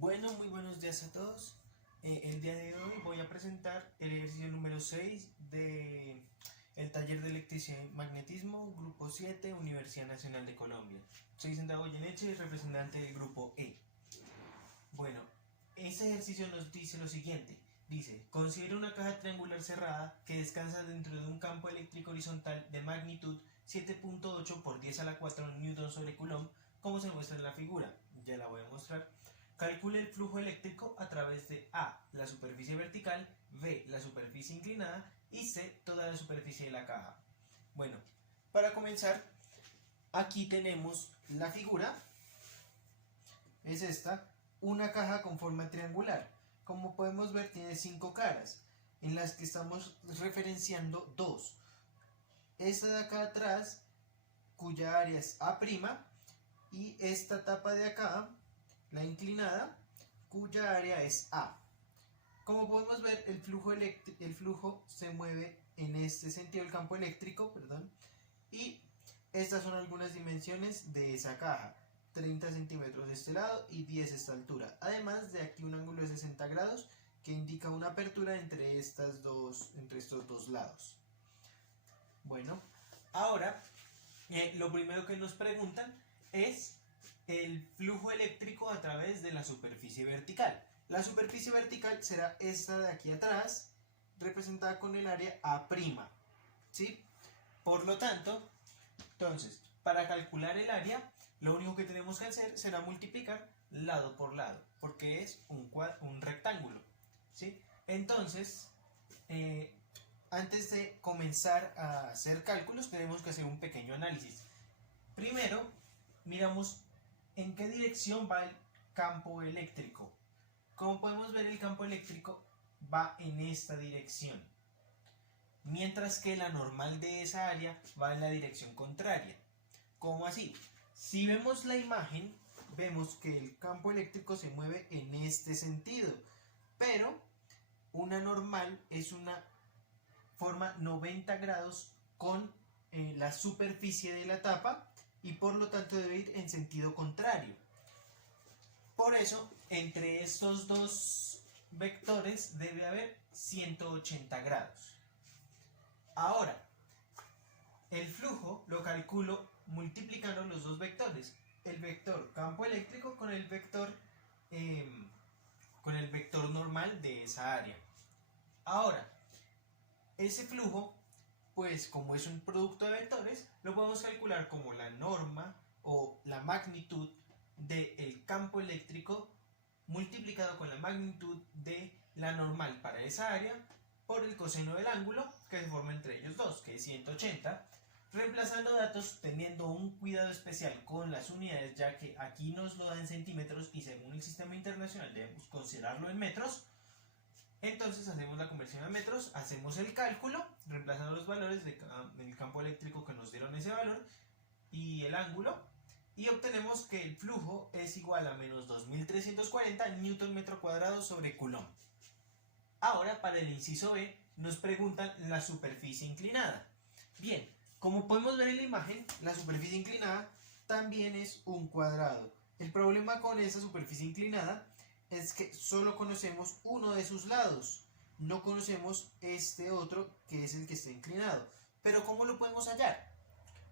Bueno, muy buenos días a todos. El día de hoy voy a presentar el ejercicio número 6 de el taller de electricidad y magnetismo, grupo 7, Universidad Nacional de Colombia. Soy Santiago Goyeneche, representante del grupo E. Bueno, este ejercicio nos dice lo siguiente. Dice, considera una caja triangular cerrada que descansa dentro de un campo eléctrico horizontal de magnitud 7.8 por 10 a la 4 newton sobre coulomb, como se muestra en la figura. Ya la voy a mostrar. Calcule el flujo eléctrico a través de A, la superficie vertical, B, la superficie inclinada y C, toda la superficie de la caja. Bueno, para comenzar, aquí tenemos la figura, es esta, una caja con forma triangular. Como podemos ver, tiene 5 caras, en las que estamos referenciando dos. Esta de acá atrás, cuya área es A', y esta tapa de acá, la inclinada, cuya área es A. Como podemos ver, el flujo se mueve en este sentido, el campo eléctrico, perdón, y estas son algunas dimensiones de esa caja. 30 centímetros de este lado y 10 esta altura. Además de aquí un ángulo de 60 grados que indica una apertura entre estos dos lados. Bueno, ahora lo primero que nos preguntan es el flujo eléctrico a través de la superficie vertical. La superficie vertical será esta de aquí atrás, representada con el área A', ¿sí? Por lo tanto, entonces, para calcular el área, lo único que tenemos que hacer será multiplicar lado por lado, porque es un rectángulo, ¿sí? Entonces, eh, antes de comenzar a hacer cálculos, tenemos que hacer un pequeño análisis. Primero, miramos en qué dirección va el campo eléctrico. Como podemos ver, el campo eléctrico va en esta dirección, mientras que la normal de esa área va en la dirección contraria. ¿Cómo así? Si vemos la imagen, vemos que el campo eléctrico se mueve en este sentido, pero una normal es una forma 90 grados con la superficie de la tapa y por lo tanto debe ir en sentido contrario. Por eso, entre estos dos vectores debe haber 180 grados. Ahora, el flujo lo calculo multiplicando los dos vectores. El vector campo eléctrico eh, con el vector normal de esa área. Ahora, ese flujo, pues como es un producto de vectores, lo podemos calcular como la norma o la magnitud del campo eléctrico multiplicado con la magnitud de la normal para esa área por el coseno del ángulo que se forma entre ellos dos, que es 180, reemplazando datos teniendo un cuidado especial con las unidades, ya que aquí nos lo da en centímetros y según el sistema internacional debemos considerarlo en metros. Entonces hacemos la conversión a metros, hacemos el cálculo, reemplazando los valores del campo eléctrico que nos dieron ese valor y el ángulo, y obtenemos que el flujo es igual a menos 2340 newton metro cuadrado sobre coulomb. Ahora, para el inciso B, nos preguntan la superficie inclinada. Bien, como podemos ver en la imagen, la superficie inclinada también es un cuadrado. El problema con esa superficie inclinada es que solo conocemos uno de sus lados. No conocemos este otro que es el que está inclinado. Pero ¿cómo lo podemos hallar?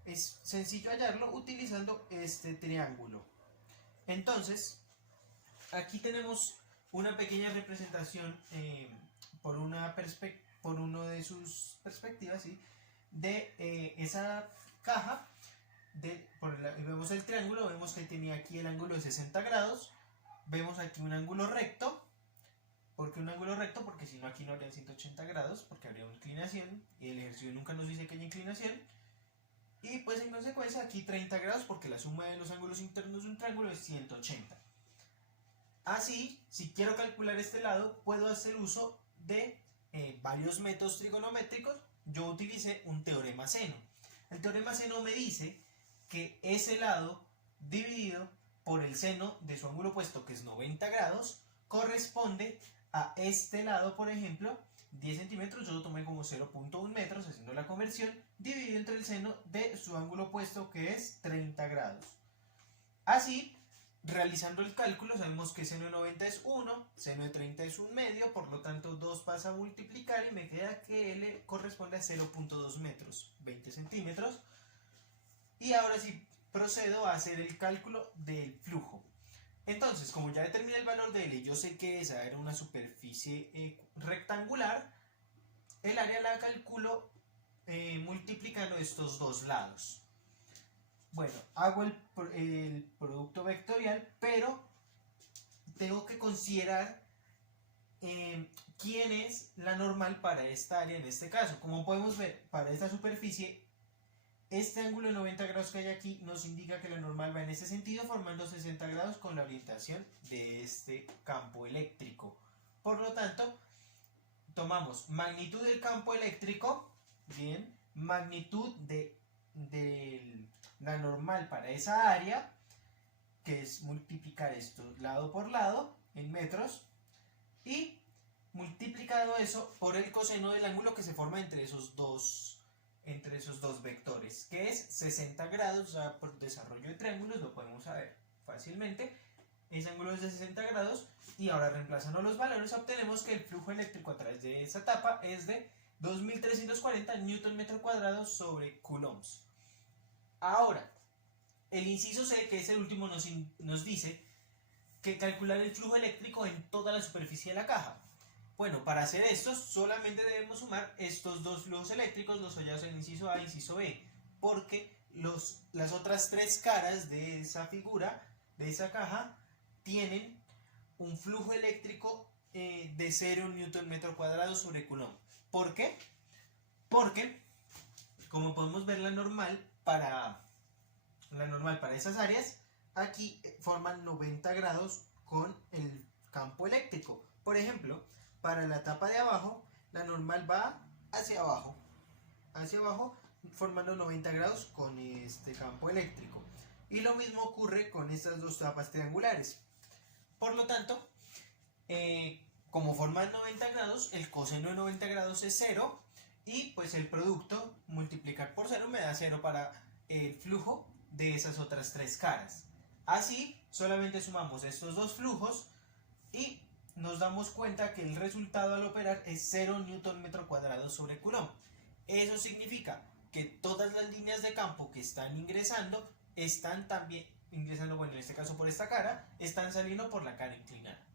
Es sencillo hallarlo utilizando este triángulo. Entonces, aquí tenemos una pequeña representación por uno de sus perspectivas, ¿sí? De esa caja. Vemos el triángulo, vemos que tenía aquí el ángulo de 60 grados. Vemos aquí un ángulo recto. ¿Por qué un ángulo recto? Porque si no, aquí no habría 180 grados, porque habría una inclinación. Y el ejercicio nunca nos dice que haya inclinación. Y pues en consecuencia aquí 30 grados, porque la suma de los ángulos internos de un triángulo es 180. Así, si quiero calcular este lado, puedo hacer uso de varios métodos trigonométricos. Yo utilicé un teorema seno. El teorema seno me dice que ese lado dividido por el seno de su ángulo opuesto, que es 90 grados, corresponde a este lado, por ejemplo, 10 centímetros, yo lo tomé como 0.1 metros haciendo la conversión, dividido entre el seno de su ángulo opuesto, que es 30 grados. Así, realizando el cálculo sabemos que seno de 90 es 1, seno de 30 es 1 medio, por lo tanto 2 pasa a multiplicar y me queda que L corresponde a 0.2 metros, 20 centímetros. Y ahora sí procedo a hacer el cálculo del flujo. Entonces, como ya determiné el valor de L y yo sé que esa era una superficie rectangular, el área la calculo multiplicando estos dos lados. Bueno, hago el producto vectorial, pero tengo que considerar quién es la normal para esta área en este caso. Como podemos ver, para esta superficie, este ángulo de 90 grados que hay aquí nos indica que la normal va en ese sentido, formando 60 grados con la orientación de este campo eléctrico. Por lo tanto, tomamos magnitud del campo eléctrico, bien, magnitud de la normal para esa área, que es multiplicar esto lado por lado en metros, y multiplicado eso por el coseno del ángulo que se forma entre esos dos vectores, que es 60 grados. Ya por desarrollo de triángulos lo podemos saber fácilmente. Ese ángulo es de 60 grados y ahora reemplazando los valores obtenemos que el flujo eléctrico a través de esa tapa es de 2340 Newton metro cuadrado sobre coulombs. Ahora, el inciso C, que es el último, nos dice que calcular el flujo eléctrico en toda la superficie de la caja. Bueno, para hacer esto solamente debemos sumar estos dos flujos eléctricos, los hallados en el inciso A e inciso B, porque las otras tres caras de esa figura, de esa caja, tienen un flujo eléctrico de 0 Newton metro cuadrado sobre Coulomb. ¿Por qué? Porque, como podemos ver, la normal para esas áreas, aquí forman 90 grados con el campo eléctrico. Por ejemplo, para la tapa de abajo, la normal va hacia abajo, formando 90 grados con este campo eléctrico. Y lo mismo ocurre con estas dos tapas triangulares. Por lo tanto, como forman 90 grados, el coseno de 90 grados es 0, y pues el producto multiplicar por 0 me da 0 para el flujo de esas otras tres caras. Así, solamente sumamos estos dos flujos y nos damos cuenta que el resultado al operar es 0 Newton metro cuadrado sobre Coulomb. Eso significa que todas las líneas de campo que están ingresando, están también ingresando, bueno, en este caso por esta cara, están saliendo por la cara inclinada.